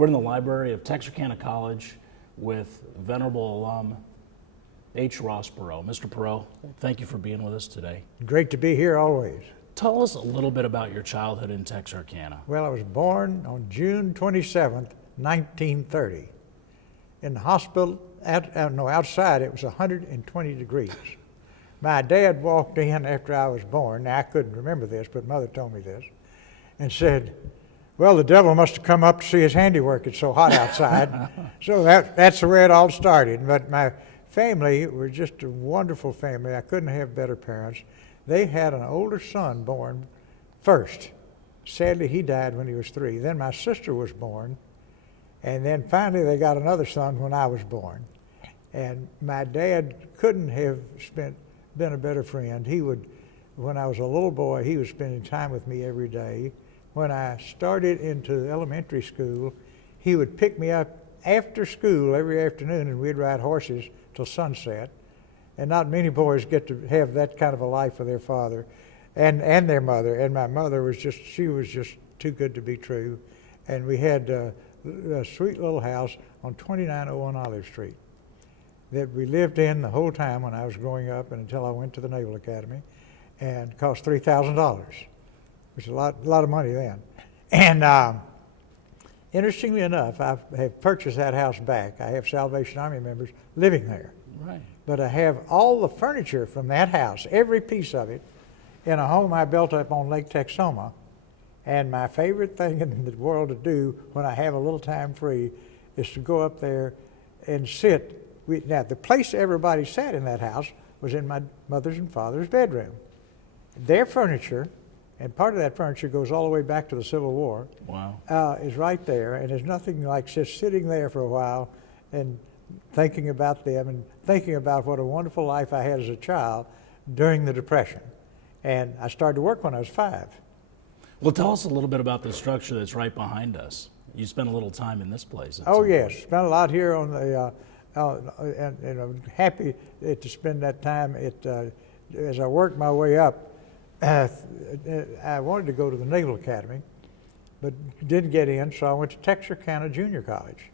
We're in the library of Texarkana College with venerable alum H. Ross Perot. Mr. Perot, thank you for being with us today. Great to be here always. Tell us a little bit about your childhood in Texarkana. Well, I was born on June 27th, 1930. In the hospital, outside it was 120 degrees. My dad walked in after I was born. Now, I couldn't remember this, but Mother told me this, and said, well, the devil must have come up to see his handiwork. It's so hot outside. So that's the way it all started. But my family were just a wonderful family. I couldn't have better parents. They had an older son born first. Sadly, he died when he was 3. Then my sister was born. And then finally they got another son when I was born. And my dad couldn't have been a better friend. When I was a little boy, he was spending time with me every day. When I started into elementary school, he would pick me up after school every afternoon, and we'd ride horses till sunset. And not many boys get to have that kind of a life with their father and their mother. And my mother was just too good to be true. And we had a sweet little house on 2901 Olive Street that we lived in the whole time when I was growing up and until I went to the Naval Academy, and cost $3,000. Which was a lot of money then. And interestingly enough, I have purchased that house back. I have Salvation Army members living there. Right. But I have all the furniture from that house, every piece of it, in a home I built up on Lake Texoma. And my favorite thing in the world to do when I have a little time free is to go up there and sit. Now, the place everybody sat in that house was in my mother's and father's bedroom. Their furniture, and part of that furniture goes all the way back to the Civil War. Wow. Is right there, and there's nothing like just sitting there for a while and thinking about them and thinking about what a wonderful life I had as a child during the Depression. And I started to work when I was 5. Well, tell us a little bit about the structure that's right behind us. You spent a little time in this place. Oh yes, spent a lot here on the, and I'm happy to spend that time. As I worked my way up, I wanted to go to the Naval Academy, but didn't get in, so I went to Texarkana Junior College.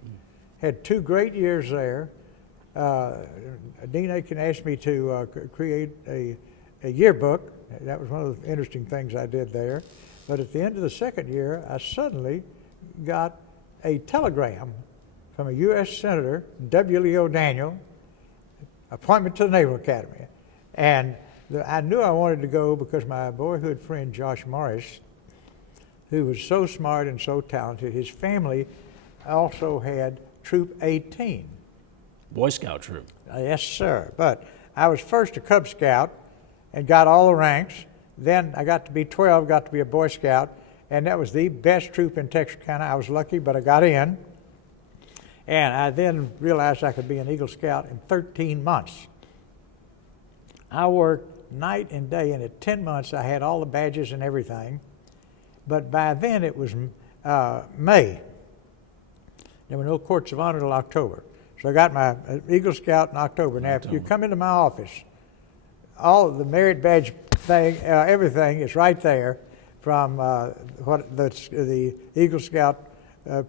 Had 2 great years there. Dean Aiken asked me to create a yearbook. That was one of the interesting things I did there. But at the end of the 2nd year, I suddenly got a telegram from a U.S. Senator, W. Leo Daniel, appointment to the Naval Academy. And I knew I wanted to go because my boyhood friend Josh Morris, who was so smart and so talented, his family also had Troop 18. Boy Scout troop. Yes, sir. But I was first a Cub Scout and got all the ranks. Then I got to be 12, got to be a Boy Scout, and that was the best troop in Texarkana. I was lucky, but I got in. And I then realized I could be an Eagle Scout in 13 months. I worked night and day, and at 10 months I had all the badges and everything. But by then it was May. There were no courts of honor till October. So I got my Eagle Scout in October. Now, if you come into my office, all of the merit badge thing, everything is right there from the Eagle Scout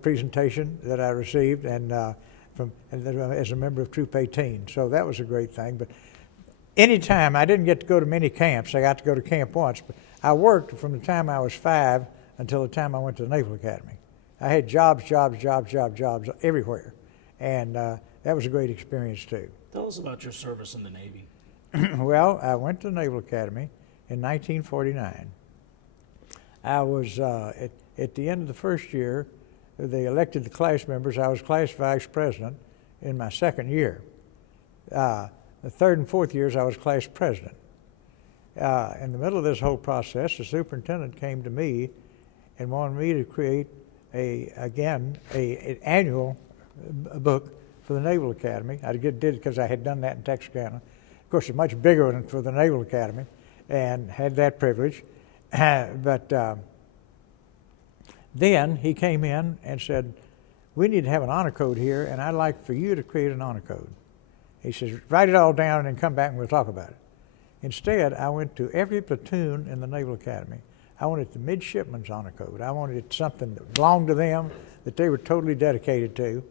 presentation that I received, and as a member of Troop 18. So that was a great thing. But anytime, I didn't get to go to many camps. I got to go to camp once, but I worked from the time I was 5 until the time I went to the Naval Academy. I had jobs everywhere, and that was a great experience too. Tell us about your service in the Navy. Well, I went to the Naval Academy in 1949. I was, at the end of the first year, they elected the class members. I was class vice president in my 2nd year. The 3rd and 4th years, I was class president. In the middle of this whole process, the superintendent came to me and wanted me to create an annual book for the Naval Academy. I did it because I had done that in Texarkana. Of course, it's much bigger than for the Naval Academy, and had that privilege. But then he came in and said, we need to have an honor code here, and I'd like for you to create an honor code. He says, write it all down and then come back and we'll talk about it. Instead, I went to every platoon in the Naval Academy. I wanted the midshipman's honor code. I wanted something that belonged to them, that they were totally dedicated to.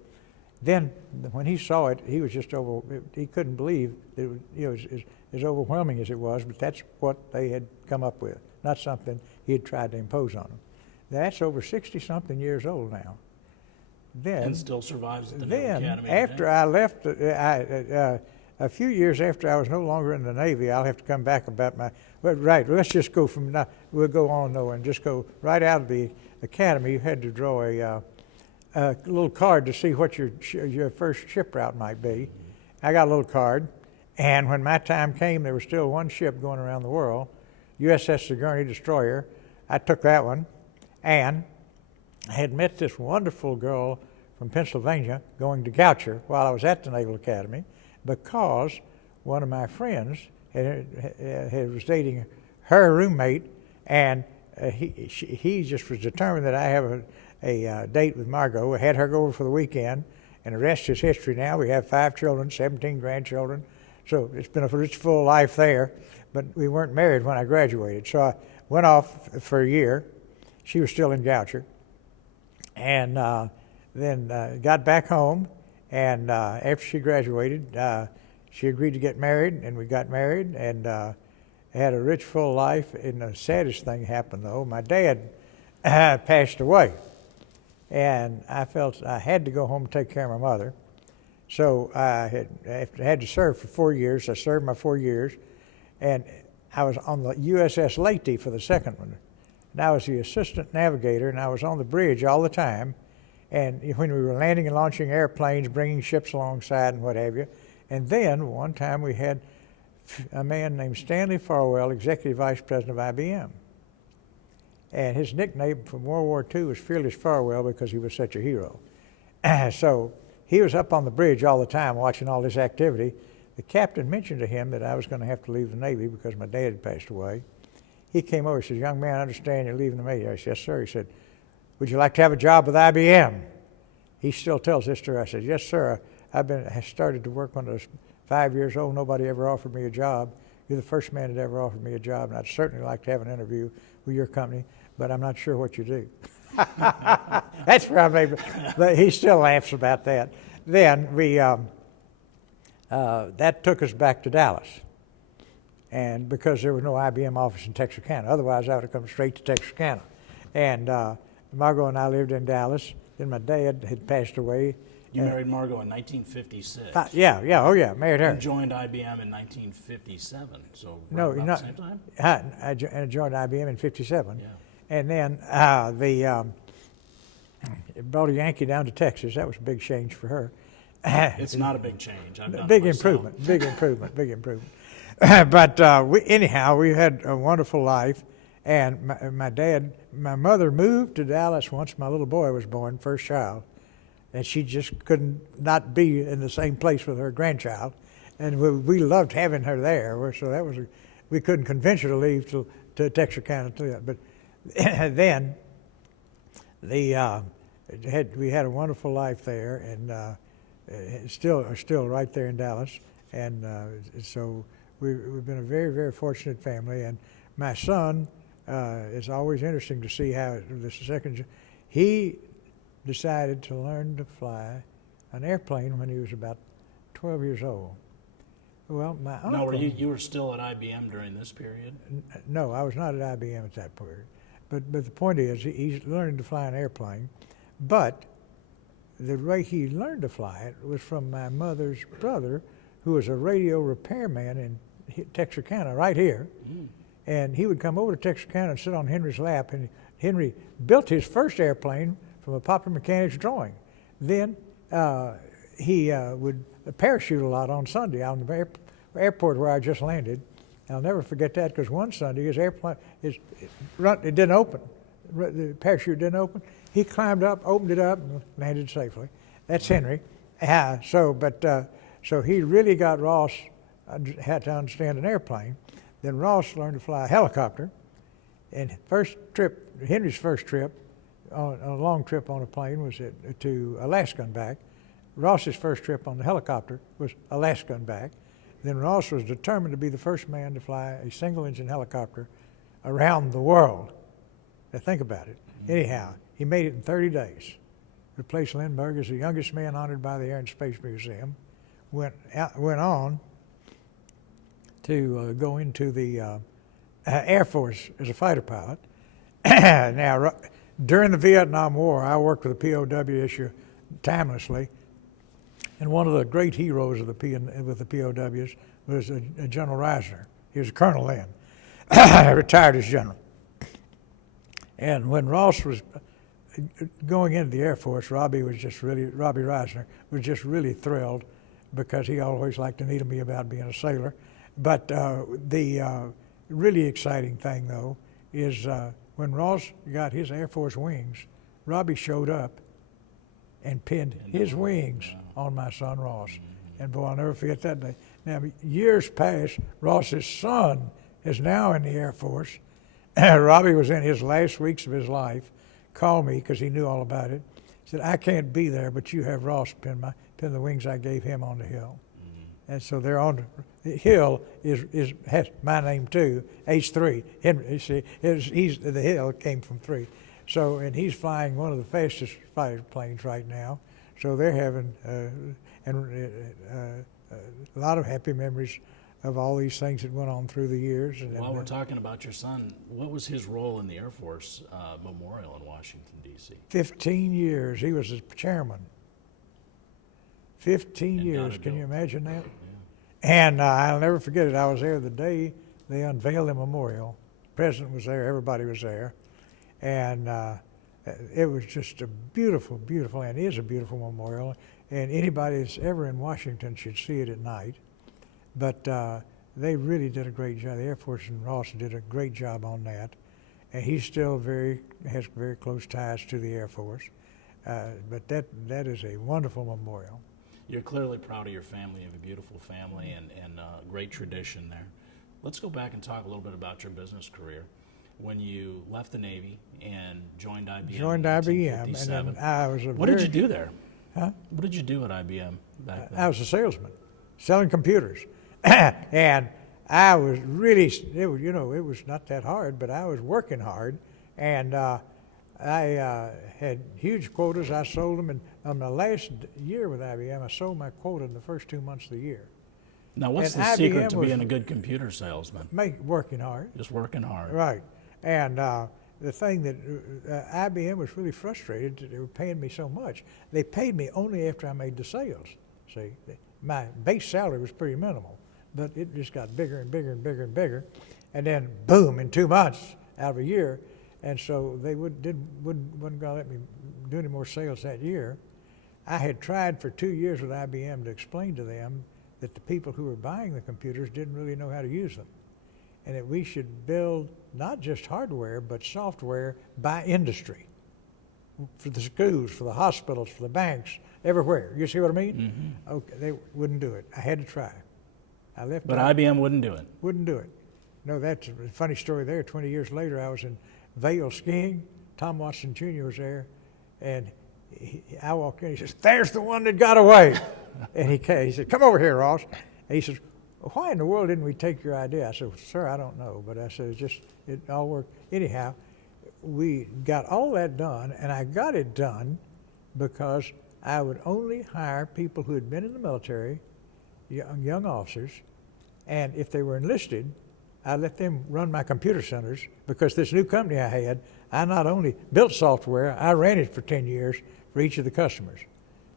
Then, when he saw it, he was just he couldn't believe that it was, you know, as overwhelming as it was, but that's what they had come up with, not something he had tried to impose on them. That's over 60-something years old now. Then, And still survives at the Naval then Academy after today. I left, a few years after I was no longer in the Navy, I'll have to come back about my, well, right, let's just go from now, we'll go on though and just go right out of the academy. You had to draw a little card to see what your first ship route might be. I got a little card, and when my time came, there was still one ship going around the world, USS Sigourney Destroyer. I took that one, and I had met this wonderful girl from Pennsylvania going to Goucher while I was at the Naval Academy, because one of my friends was dating her roommate, and he just was determined that I have a date with Margot. I had her go over for the weekend, and the rest is history now. We have 5 children, 17 grandchildren, so it's been a rich, full life there, but we weren't married when I graduated. So I went off for a year. She was still in Goucher, and then got back home, and after she graduated, she agreed to get married, and we got married, and had a rich, full life. And the saddest thing happened, though. My dad passed away, and I felt I had to go home and take care of my mother. So I had to serve for 4 years. I served my 4 years, and I was on the USS Leyte for the second one. And I was the assistant navigator, and I was on the bridge all the time. And when we were landing and launching airplanes, bringing ships alongside and what have you. And then one time we had a man named Stanley Farwell, Executive Vice President of IBM. And his nickname from World War II was Fearless Farwell because he was such a hero. So he was up on the bridge all the time watching all this activity. The captain mentioned to him that I was going to have to leave the Navy because my dad had passed away. He came over and said, "Young man, I understand you're leaving the Navy." I said, "Yes, sir." He said, "Would you like to have a job with IBM?" He still tells this story. I said, "Yes, sir. I started to work when I was 5 years old. Nobody ever offered me a job. You're the first man that ever offered me a job, and I'd certainly like to have an interview with your company, but I'm not sure what you do." That's where I made, but he still laughs about that. Then that took us back to Dallas, and because there was no IBM office in Texarkana, otherwise I would have come straight to Texarkana. And Margot and I lived in Dallas. Then my dad had passed away. You married Margot in 1956. Yeah, married her. You joined IBM in 1957, so No, about not, the same time? I joined IBM in '57, Yeah. and then brought a Yankee down to Texas. That was a big change for her. It's not a big change. I've done it Big myself. improvement, big improvement, big improvement. But anyhow, we had a wonderful life. And my mother moved to Dallas once my little boy was born, first child. And she just couldn't not be in the same place with her grandchild. And we loved having her there. So we couldn't convince her to leave to Texarkana. But then we had a wonderful life there, and still right there in Dallas. And so we've been a very, very fortunate family. And my son, it's always interesting to see how he decided to learn to fly an airplane when he was about 12 years old. Well, my uncle... No, you were still at IBM during this period? No, I was not at IBM at that period. But the point is, he's learning to fly an airplane, but the way he learned to fly it was from my mother's brother, who was a radio repairman in Texarkana, right here. Mm. And he would come over to Texarkana and sit on Henry's lap, and Henry built his first airplane from a Popular Mechanics drawing. Then he would parachute a lot on Sunday out in the airport where I just landed. I'll never forget that, because one Sunday his airplane, it didn't open. The parachute didn't open. He climbed up, opened it up, and landed safely. That's Henry. So he really got Ross, had to understand an airplane. Then Ross learned to fly a helicopter. And Henry's first trip, a long trip on a plane, was to Alaska and back. Ross's first trip on the helicopter was Alaska and back. Then Ross was determined to be the first man to fly a single-engine helicopter around the world. Now think about it. Anyhow, he made it in 30 days. Replaced Lindbergh as the youngest man honored by the Air and Space Museum. Went on to go into the Air Force as a fighter pilot. Now, during the Vietnam War, I worked with the POW issue timelessly, and one of the great heroes of with the POWs was General Reisner. He was a colonel then, retired as general. And when Ross was going into the Air Force, Robbie Reisner was just really thrilled, because he always liked to needle me about being a sailor. But the really exciting thing, though, is when Ross got his Air Force wings, Robbie showed up and pinned his wings on my son Ross. And boy, I'll never forget that day. Now, years passed. Ross's son is now in the Air Force. Robbie was in his last weeks of his life, called me because he knew all about it. Said, I can't be there, but you have Ross pin the wings I gave him on the hill. And so they're on the hill has my name too, H3. Henry, see, the hill came from 3. So, and he's flying one of the fastest fighter planes right now. So they're having a lot of happy memories of all these things that went on through the years. And while we're talking about your son, what was his role in the Air Force Memorial in Washington, D.C.? 15 years. He was the chairman. 15 years. Can you imagine that? Yeah. And I'll never forget it. I was there the day they unveiled the memorial. The president was there. Everybody was there. And it was just a beautiful, beautiful, and is a beautiful memorial. And anybody that's ever in Washington should see it at night. But they really did a great job. The Air Force and Ross did a great job on that. And he still has very close ties to the Air Force. But that is a wonderful memorial. You're clearly proud of your family. You have a beautiful family and great tradition there. Let's go back and talk a little bit about your business career. When you left the Navy and joined IBM Joined IBM, and then I was What did you do there? Huh? What did you do at IBM back then? I was a salesman, selling computers. And I was really, it was not that hard, but I was working hard. And I had huge quotas. I sold them. And on the last year with IBM, I sold my quota in the first 2 months of the year. Now, what's the secret to being a good computer salesman? Working hard. Just working hard. Right. And the thing that IBM was really frustrated that they were paying me so much. They paid me only after I made the sales. See, my base salary was pretty minimal, but it just got bigger and bigger and bigger and bigger. And then, boom, in 2 months out of a year. And so they wasn't going to let me do any more sales that year. I had tried for 2 years with IBM to explain to them that the people who were buying the computers didn't really know how to use them, and that we should build not just hardware, but software by industry, for the schools, for the hospitals, for the banks, everywhere. You see what I mean? Mm-hmm. Okay, they wouldn't do it. I had to try. I left. But IBM wouldn't do it. Wouldn't do it. No, that's a funny story there. 20 years later, I was in Vail skiing. Tom Watson Jr. was there, and I walked in. He says, "There's the one that got away." And he said, "Come over here, Ross." And he says, "Why in the world didn't we take your idea?" I said, "Sir, I don't know." But I said, it all worked. Anyhow, we got all that done, and I got it done because I would only hire people who had been in the military, young officers, and if they were enlisted, I let them run my computer centers, because this new company I had, I not only built software, I ran it for 10 years for each of the customers.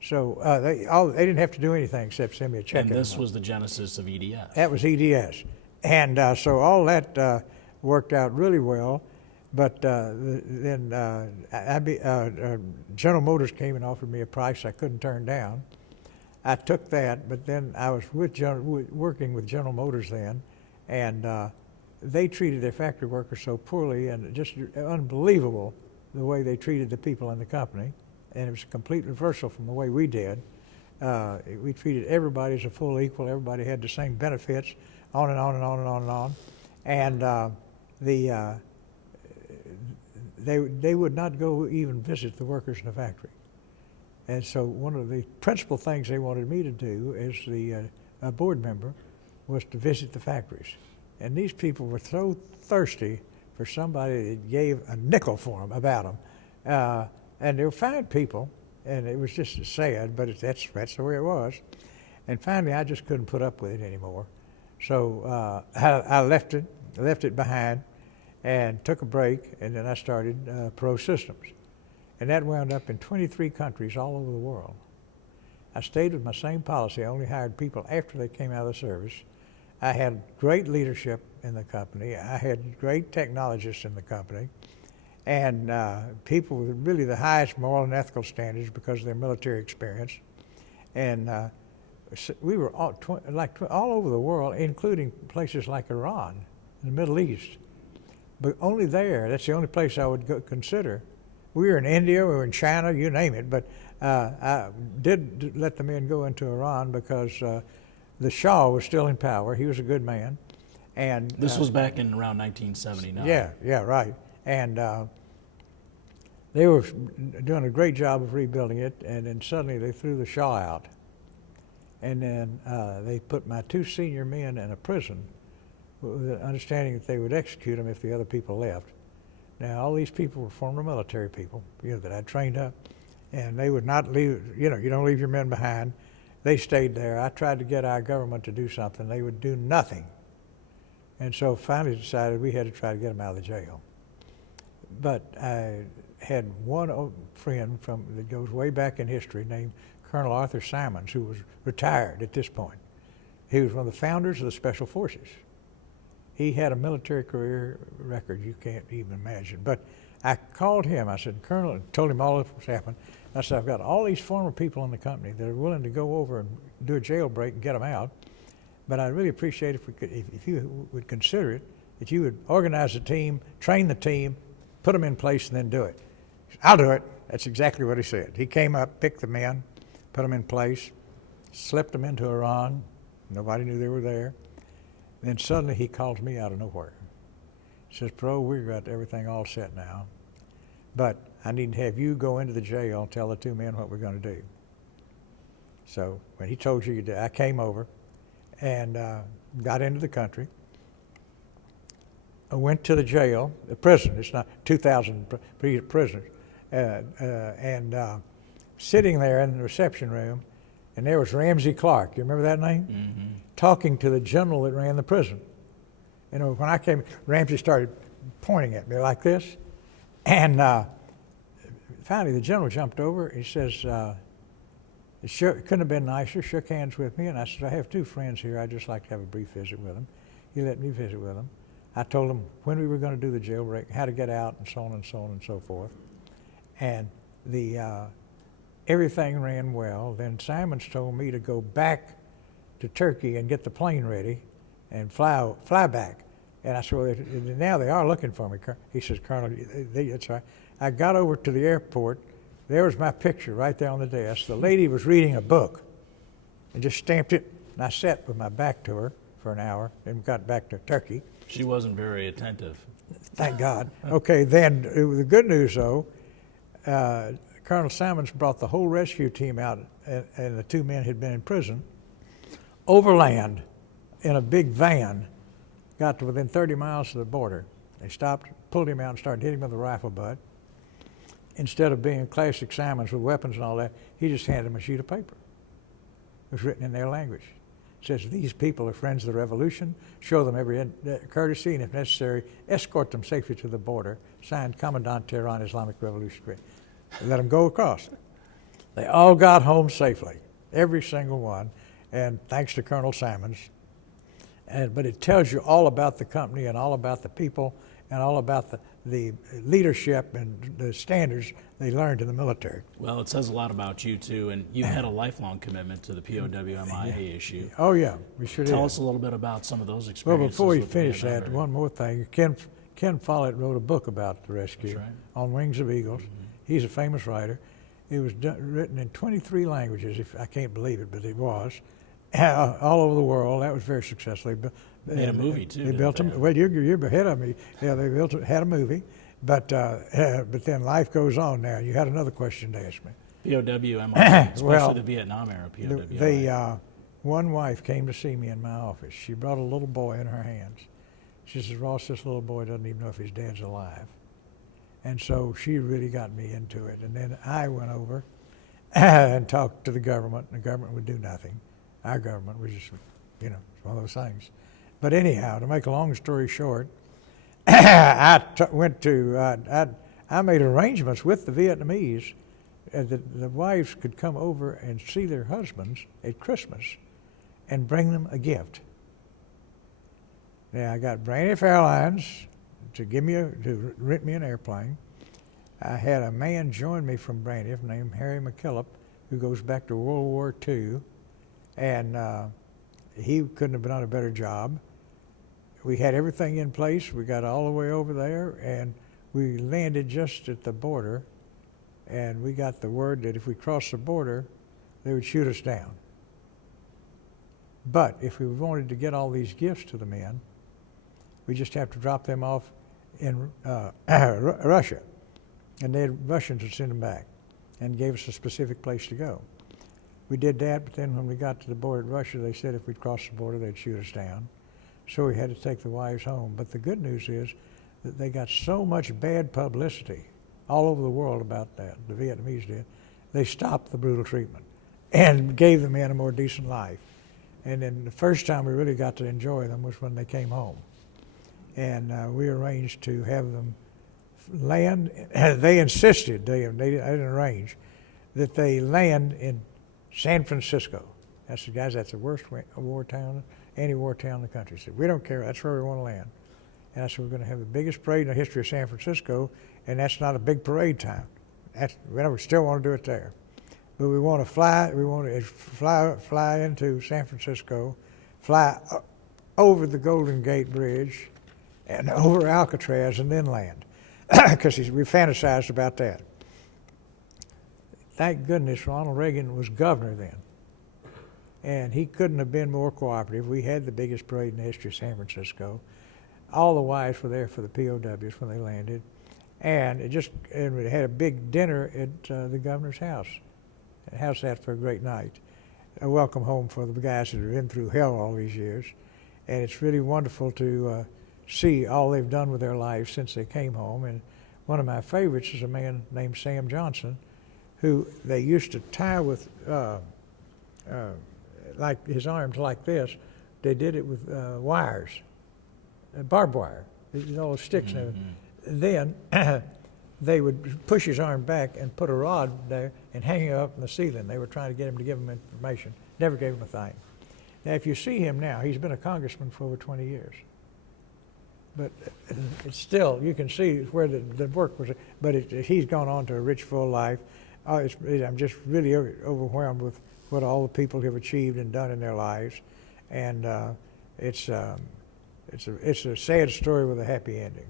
So they didn't have to do anything except send me a check. And this was the genesis of EDS. That was EDS. And so all that worked out really well. But then General Motors came and offered me a price I couldn't turn down. I took that, but then I was working with General Motors then, and they treated their factory workers so poorly, and just unbelievable the way they treated the people in the company. And it was a complete reversal from the way we did. We treated everybody as a full equal. Everybody had the same benefits, on and on and on and on and on. And they would not go even visit the workers in the factory. And so one of the principal things they wanted me to do as the board member was to visit the factories. And these people were so thirsty for somebody that gave a nickel for them about them. And they were fine people, and it was just sad, but that's the way it was. And finally, I just couldn't put up with it anymore. So I left it behind, and took a break, and then I started Perot Systems. And that wound up in 23 countries all over the world. I stayed with my same policy. I only hired people after they came out of the service. I had great leadership in the company. I had great technologists in the company, and people with really the highest moral and ethical standards because of their military experience. And we were all over the world, including places like Iran, in the Middle East. But only there, that's the only place I would consider. We were in India, we were in China, you name it, but I did let the men go into Iran because the Shah was still in power. He was a good man. And this was back in around 1979. Yeah, right. And they were doing a great job of rebuilding it, and then suddenly they threw the Shah out. And then they put my 2 senior men in a prison with the understanding that they would execute them if the other people left. Now, all these people were former military people, that I trained up, and they would not leave, you don't leave your men behind. They stayed there. I tried to get our government to do something. They would do nothing. And so finally decided we had to try to get them out of the jail. But I had one old friend that goes way back in history named Colonel Arthur Simons, who was retired at this point. He was one of the founders of the Special Forces. He had a military career record you can't even imagine. But I called him. I said, Colonel, and told him all of what's happened. I said, I've got all these former people in the company that are willing to go over and do a jailbreak and get them out. But I'd really appreciate if you would consider it, that you would organize a team, train the team, put them in place, and then do it. Said, I'll do it. That's exactly what he said. He came up, picked the men, put them in place, slipped them into Iran. Nobody knew they were there. Then suddenly he calls me out of nowhere. He says, Perot, we've got everything all set now, but I need to have you go into the jail and tell the 2 men what we're going to do. So when he told you, I came over and got into the country. I went to the jail, the prison. It's not 2,000 prisoners. Sitting there in the reception room, and there was Ramsey Clark. You remember that name? Mm-hmm. Talking to the general that ran the prison. When I came, Ramsey started pointing at me like this. And finally, the general jumped over. He says, it couldn't have been nicer, shook hands with me. And I said, I have 2 friends here. I'd just like to have a brief visit with them. He let me visit with them. I told him when we were going to do the jailbreak, how to get out, and so on and so on and so forth. And everything ran well. Then Simons told me to go back to Turkey and get the plane ready and fly back. And I said, well, now they are looking for me. He says, Colonel, that's right. I got over to the airport. There was my picture right there on the desk. The lady was reading a book and just stamped it. And I sat with my back to her for an hour and got back to Turkey. She wasn't very attentive. Thank God. Okay, then the good news, though, Colonel Simons brought the whole rescue team out, and the 2 men had been in prison, overland in a big van, got to within 30 miles of the border. They stopped, pulled him out, and started hitting him with a rifle butt. Instead of being classic Simons with weapons and all that, he just handed them a sheet of paper. It was written in their language. It says, these people are friends of the revolution. Show them every courtesy, and if necessary, escort them safely to the border. Signed, Commandant Tehran Islamic Revolutionary. Let them go across. They all got home safely, every single one, and thanks to Colonel Simons. But it tells you all about the company and all about the people and all about the leadership and the standards they learned in the military. Well, it says a lot about you, too, and you've had a lifoong commitment to the POW-MIA issue. Oh, yeah, we sure did. Tell us a little bit about some of those Well, experiences. before we finish that, one more thing. Ken Follett wrote a book about the rescue. That's right. On Wings of Eagles. Mm-hmm. He's a famous writer. It was written in 23 languages, I can't believe it, but it was, all over the world. That was very successful. They made a movie, too. They built them. Well, you're ahead of me. Yeah, they had a movie, but then life goes on now. You had another question to ask me. POW-MIA, especially Well, the Vietnam era POW-MIA. One wife came to see me in my office. She brought a little boy in her hands. She says, Ross, this little boy doesn't even know if his dad's alive. And so she really got me into it. And then I went over and talked to the government, and the government would do nothing. Our government was just, it's one of those things. But anyhow, to make a long story short, I made arrangements with the Vietnamese that the wives could come over and see their husbands at Christmas and bring them a gift. Now, I got Braniff Airlines to rent me an airplane. I had a man join me from Braniff named Harry McKillop, who goes back to World War II, and he couldn't have done a better job. We had everything in place. We got all the way over there, and we landed just at the border, and we got the word that if we crossed the border, they would shoot us down. But if we wanted to get all these gifts to the men, we just have to drop them off in Russia. And the Russians would send them back and gave us a specific place to go. We did that, but then when we got to the border at Russia, they said if we'd cross the border, they'd shoot us down. So we had to take the wives home. But the good news is that they got so much bad publicity all over the world about that, the Vietnamese did, they stopped the brutal treatment and gave the men a more decent life. And then the first time we really got to enjoy them was when they came home. And we arranged to have them land. They insisted, I didn't arrange, that they land in San Francisco. That's the worst war town, anti-war town in the country. Said, we don't care, that's where we want to land. And I said, we're going to have the biggest parade in the history of San Francisco, and that's not a big parade town. We still want to do it there. But we want to fly into San Francisco, fly over the Golden Gate Bridge, and over Alcatraz, and then land. Because we fantasized about that. Thank goodness Ronald Reagan was governor then. And he couldn't have been more cooperative. We had the biggest parade in the history of San Francisco. All the wives were there for the POWs when they landed. And we had a big dinner at the governor's house. How's that for a great night? A welcome home for the guys that have been through hell all these years. And it's really wonderful to see all they've done with their lives since they came home. And one of my favorites is a man named Sam Johnson, who they used to tie with like his arms like this. They did it with wires, barbed wire, all the sticks and everything. Then they would push his arm back and put a rod there and hang it up in the ceiling. They were trying to get him to give them information. Never gave him a thing. Now, if you see him now, he's been a congressman for over 20 years. But it's still, you can see where the work was, but he's gone on to a rich, full life. I'm just really overwhelmed with what all the people have achieved and done in their lives. And it's a sad story with a happy ending.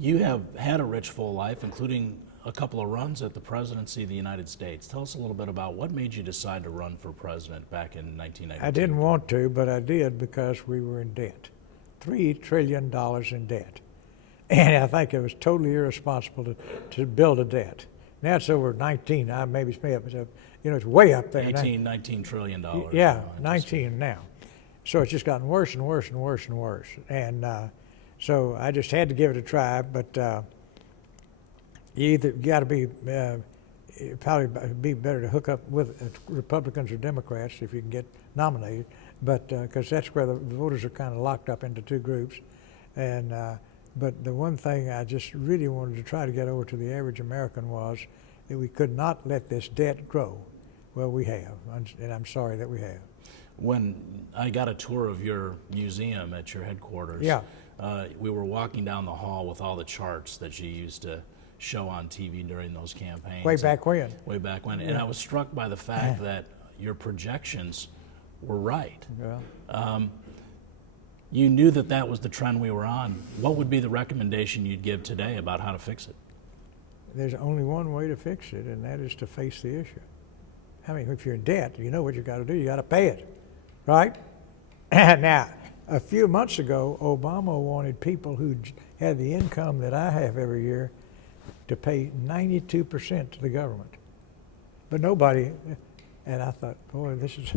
You have had a rich, full life, including a couple of runs at the presidency of the United States. Tell us a little bit about what made you decide to run for president back in 1992. I didn't want to, but I did because we were in debt. $3 trillion in debt. And I think it was totally irresponsible to build a debt. Now it's over 19, maybe it's up, it's way up there. $19 trillion. Yeah, 19 now. So it's just gotten worse and worse and worse and worse. And so I just had to give it a try, but you either got to be, probably be better to hook up with Republicans or Democrats if you can get nominated, but because that's where the voters are kind of locked up into two groups. And but the one thing I just really wanted to try to get over to the average American was that we could not let this debt grow. Well, we have, and I'm sorry that we have. When I got a tour of your museum at your headquarters, yeah. We were walking down the hall with all the charts that you used to show on TV during those campaigns. Way back when. Way back when. Yeah. And I was struck by the fact that your projections were right. Yeah. You knew that was the trend we were on. What would be the recommendation you'd give today about how to fix it? There's only one way to fix it, and that is to face the issue. I mean, if you're in debt, you know what you got to do. You got to pay it, right? Now, a few months ago, Obama wanted people who had the income that I have every year to pay 92% to the government. But nobody, And I thought, boy, this is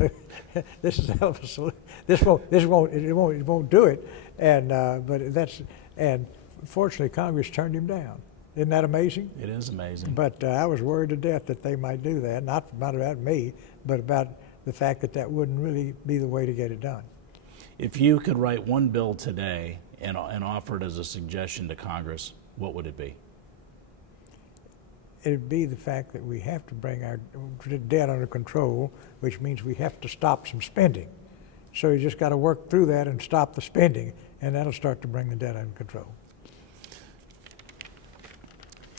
this is a hell of a solution. It won't do it. And and fortunately Congress turned him down. Isn't that amazing? It is amazing. But I was worried to death that they might do that. Not about me, but about the fact that that wouldn't really be the way to get it done. If you could write one bill today and offer it as a suggestion to Congress, what would it be? It'd be the fact that we have to bring our debt under control, which means we have to stop some spending. So you just got to work through that and stop the spending, and that'll start to bring the debt under control.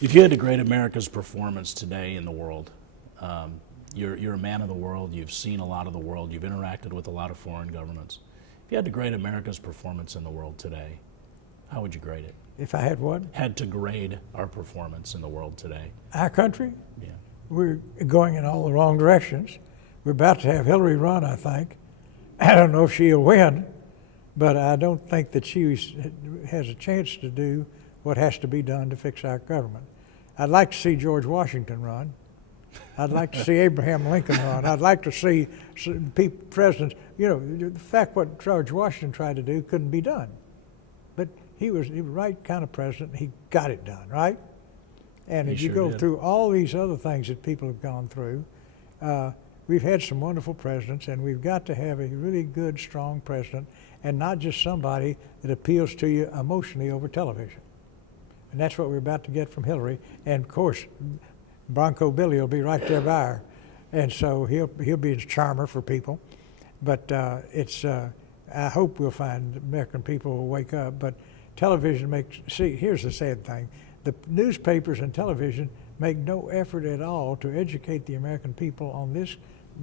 If you had to grade America's performance today in the world, you're a man of the world, you've seen a lot of the world, you've interacted with a lot of foreign governments. If you had to grade America's performance in the world today, how would you grade it? If I had what? Had to grade our performance in the world today. Our country? Yeah. We're going in all the wrong directions. We're about to have Hillary run, I think. I don't know if she'll win, but I don't think that she has a chance to do what has to be done to fix our government. I'd like to see George Washington run. I'd like to see Abraham Lincoln run. I'd like to see presidents. You know, the fact what George Washington tried to do couldn't be done. But he was the right kind of president. He got it done, right? And He if you sure go did. through all these other things that people have gone through, we've had some wonderful presidents, and we've got to have a really good, strong president, and not just somebody that appeals to you emotionally over television. And that's what we're about to get from Hillary. And of course, Bronco Billy will be right there by her, and so he'll be a charmer for people. But I hope we'll find American people will wake up. But television here's the sad thing: the newspapers and television make no effort at all to educate the American people on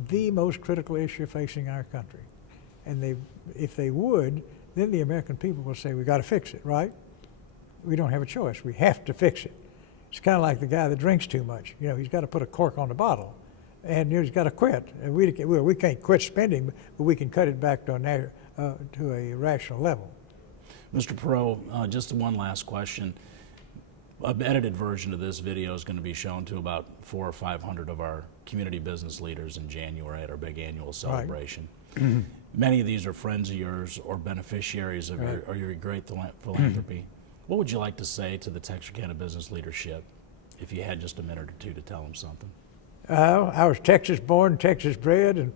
the most critical issue facing our country. And if they would, then the American people will say, we got to fix it, right? We don't have a choice. We have to fix it. It's kind of like the guy that drinks too much. You know, he's got to put a cork on the bottle, and he's got to quit. And we can't quit spending, but we can cut it back to a rational level. Mr. Perot, just one last question. An edited version of this video is going to be shown to about 400 or 500 of our community business leaders in January at our big annual celebration. Right. Many of these are friends of yours or beneficiaries of your great philanthropy. What would you like to say to the Texarkana business leadership if you had just a minute or two to tell them something? I was Texas born, Texas bred, and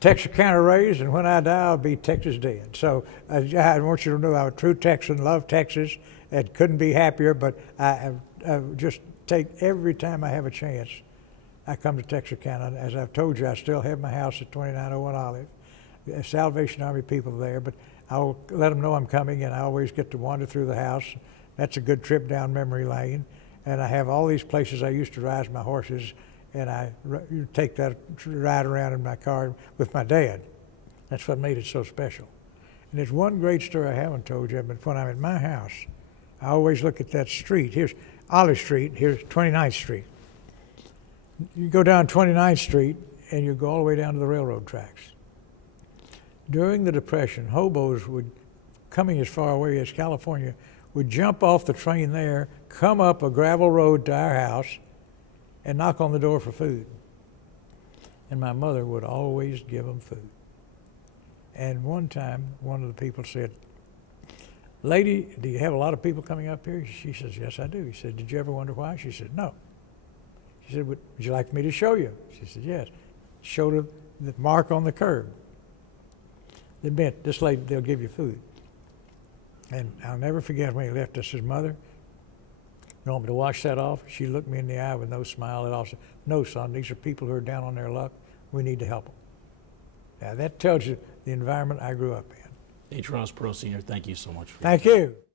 Texarkana raised, and when I die, I'll be Texas dead. So I want you to know I'm a true Texan, love Texas, and couldn't be happier, but I just take every time I have a chance, I come to Texarkana. As I've told you, I still have my house at 2901 Olive. The Salvation Army people there, but I'll let them know I'm coming, and I always get to wander through the house. That's a good trip down memory lane. And I have all these places I used to ride my horses, and I take that ride around in my car with my dad. That's what made it so special. And there's one great story I haven't told you, but when I'm at my house, I always look at that street. Here's Olive Street, here's 29th Street. You go down 29th Street, and you go all the way down to the railroad tracks. During the Depression, hobos coming as far away as California, would jump off the train there, come up a gravel road to our house, and knock on the door for food. And my mother would always give them food. And one time, one of the people said, "Lady, do you have a lot of people coming up here?" She says, "Yes, I do." He said, "Did you ever wonder why?" She said, "No." She said, "Would you like me to show you?" She said, "Yes." Showed her the mark on the curb. They meant, this lady, they'll give you food. And I'll never forget when he left, I said, "Mother, you want me to wash that off?" She looked me in the eye with no smile at all. She said, "No, son, these are people who are down on their luck. We need to help them." Now that tells you the environment I grew up in. H. Ross Perot Sr., thank you so much for Thank you.